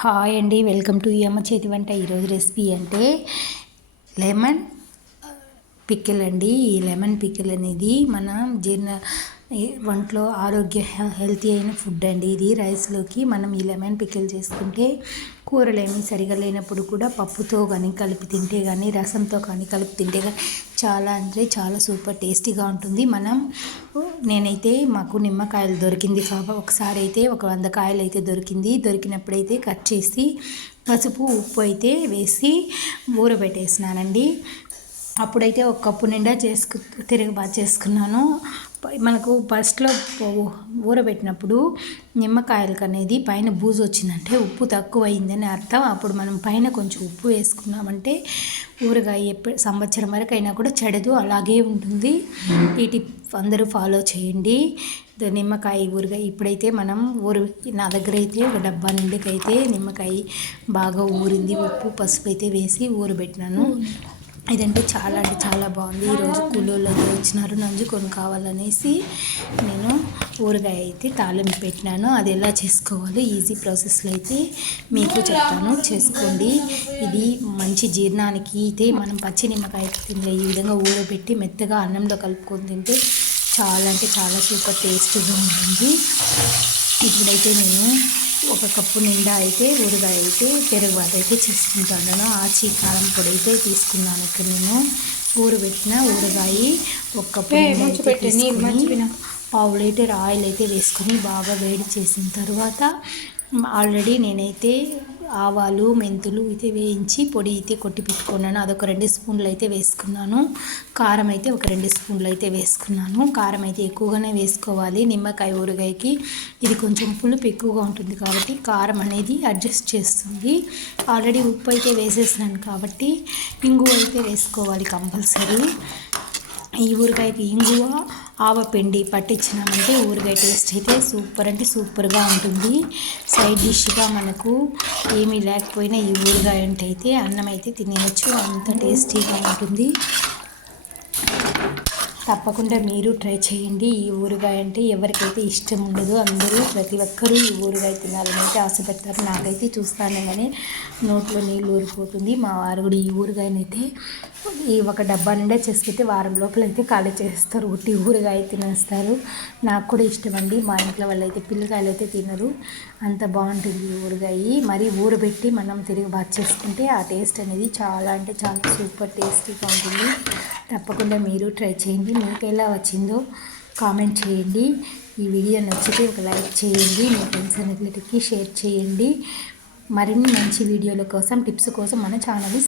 Hi అండి welcome to ఈ అమ్మ చేతి వంట. ఈరోజు రెసిపీ అంటే లెమన్ పిక్కిల్ అండి. ఈ లెమన్ పిక్కిల్ అనేది మన జీర్ణ వంటలో ఒంట్లో ఆరోగ్య హెల్తీ అయిన ఫుడ్ అండి. ఇది రైస్లోకి మనం ఈ లెమన్ పిక్కిల్ చేసుకుంటే కూరలు సరిగా లేనప్పుడు కూడా పప్పుతో కానీ కలిపి తింటే కానీ రసంతో కానీ కలిపి తింటే కానీ చాలా అంటే చాలా సూపర్ టేస్టీగా ఉంటుంది. మనం నేనైతే మాకు నిమ్మకాయలు దొరికింది ఒకసారి అయితే ఒక వంద కాయలు అయితే దొరికింది. దొరికినప్పుడైతే కట్ చేసి పసుపు ఉప్పు అయితే వేసి ఊరబెట్టేసినానండి. అప్పుడైతే ఒక కప్పు నిండా చేసుకు తిరిగి బాగా చేసుకున్నాను. మనకు ఫస్ట్లో ఊరబెట్టినప్పుడు నిమ్మకాయలకు అనేది పైన బూజు వచ్చిందంటే ఉప్పు తక్కువ అయిందని అర్థం. అప్పుడు మనం పైన కొంచెం ఉప్పు వేసుకున్నామంటే ఊరగాయ ఎప్పుడు సంవత్సరం వరకు అయినా కూడా చెడదు అలాగే ఉంటుంది. ఈ టిప్ అందరూ ఫాలో చేయండి. నిమ్మకాయ ఊరగాయ ఇప్పుడైతే మనం ఊరు నా దగ్గర అయితే ఒక డబ్బా నిండుకైతే నిమ్మకాయ బాగా ఊరింది. ఉప్పు పసుపు అయితే వేసి ఊరబెట్టినాను. ఇదంటే చాలా అంటే చాలా బాగుంది. ఈరోజు కూలోళ్ళు వచ్చినారు. నంజుకొని కావాలనేసి నేను ఊరగాయ అయితే తాలింపు పెట్టినాను. అది ఎలా చేసుకోవాలో ఈజీ ప్రాసెస్లో అయితే మీకు చెప్తాను. చేసుకోండి. ఇది మంచి జీర్ణానికి అయితే మనం పచ్చి నిమ్మకాయ తింటే ఈ విధంగా ఊరబెట్టి మెత్తగా అన్నంలో కలుపుకొని తింటే చాలా అంటే చాలా సూపర్ టేస్టీగా ఉంటుంది. ఇప్పుడైతే నేను ఒక కప్పు నిండా అయితే ఊరగాయ అయితే పెరుగుబాటు అయితే చేసుకుంటాను. ఆచి కారం పొడి అయితే తీసుకున్నాను ఇక్కడ నేను. ఊరబెట్టిన ఊరగాయ ఒక కప్పు పావు లీటర్ ఆయిల్ అయితే వేసుకొని బాగా వేడి చేసిన తర్వాత ఆల్రెడీ నేనైతే ఆవాలు మెంతులు అయితే వేయించి పొడి అయితే కొట్టి పెట్టుకున్నాను. అదొక రెండు స్పూన్లు అయితే వేసుకున్నాను. కారం అయితే ఒక రెండు స్పూన్లు అయితే వేసుకున్నాను. కారం అయితే ఎక్కువగానే వేసుకోవాలి. నిమ్మకాయ ఊరగాయకి ఇది కొంచెం పులుపు ఎక్కువగా ఉంటుంది కాబట్టి కారం అనేది అడ్జస్ట్ చేస్తుంది. ఆల్రెడీ ఉప్పు అయితే వేసేసినాను కాబట్టి ఇంగువ అయితే వేసుకోవాలి కంపల్సరీ. ఈ ఊరికాయకి ఇంగువ ఆవపిండి పట్టించినామంటే ఊరగాయ టేస్ట్ అయితే సూపర్ అంటే సూపర్గా ఉంటుంది. సైడ్ డిష్గా మనకు ఏమీ లేకపోయినా ఈ ఊరికాయ అంటే అయితే అన్నం అయితే తినేయచ్చు. అంత టేస్టీగా ఉంటుంది. తప్పకుండా మీరు ట్రై చేయండి. ఈ ఊరుగాయ అంటే ఎవరికైతే ఇష్టం ఉండదు అందరూ ప్రతి ఒక్కరూ ఈ ఊరుగాయ తినాలని అయితే ఆశపడతారు నాకైతే చూస్తానే కానీ నోట్లో నీళ్ళు ఊరిపోతుంది. మా వారు కూడా ఈ ఊరుగాయనైతే ఈ ఒక డబ్బా నిండా చేసుకుంటే వారం లోపల అయితే ఖాళీ చేస్తారు. ఉట్టి ఊరగాయ తినేస్తారు. నాకు కూడా ఇష్టం అండి మా ఇంట్లో వాళ్ళు అయితే పిల్లకాయలు అయితే తినరు. అంత బాగుంటుంది ఊరగాయ. మరి ఊరబెట్టి మనం తిరిగి బాగా చేసుకుంటే ఆ టేస్ట్ అనేది చాలా అంటే చాలా సూపర్ టేస్టీగా ఉంటుంది. తప్పకుండా మీరు ట్రై చేయండి. మీకు ఎలా వచ్చిందో కామెంట్ చేయండి. ఈ వీడియో నచ్చితే ఒక లైక్ చేయండి. మీ ఫ్రెండ్స్ అన్నిటికి షేర్ చేయండి. మరిన్ని మంచి వీడియోల కోసం టిప్స్ కోసం మన ఛానల్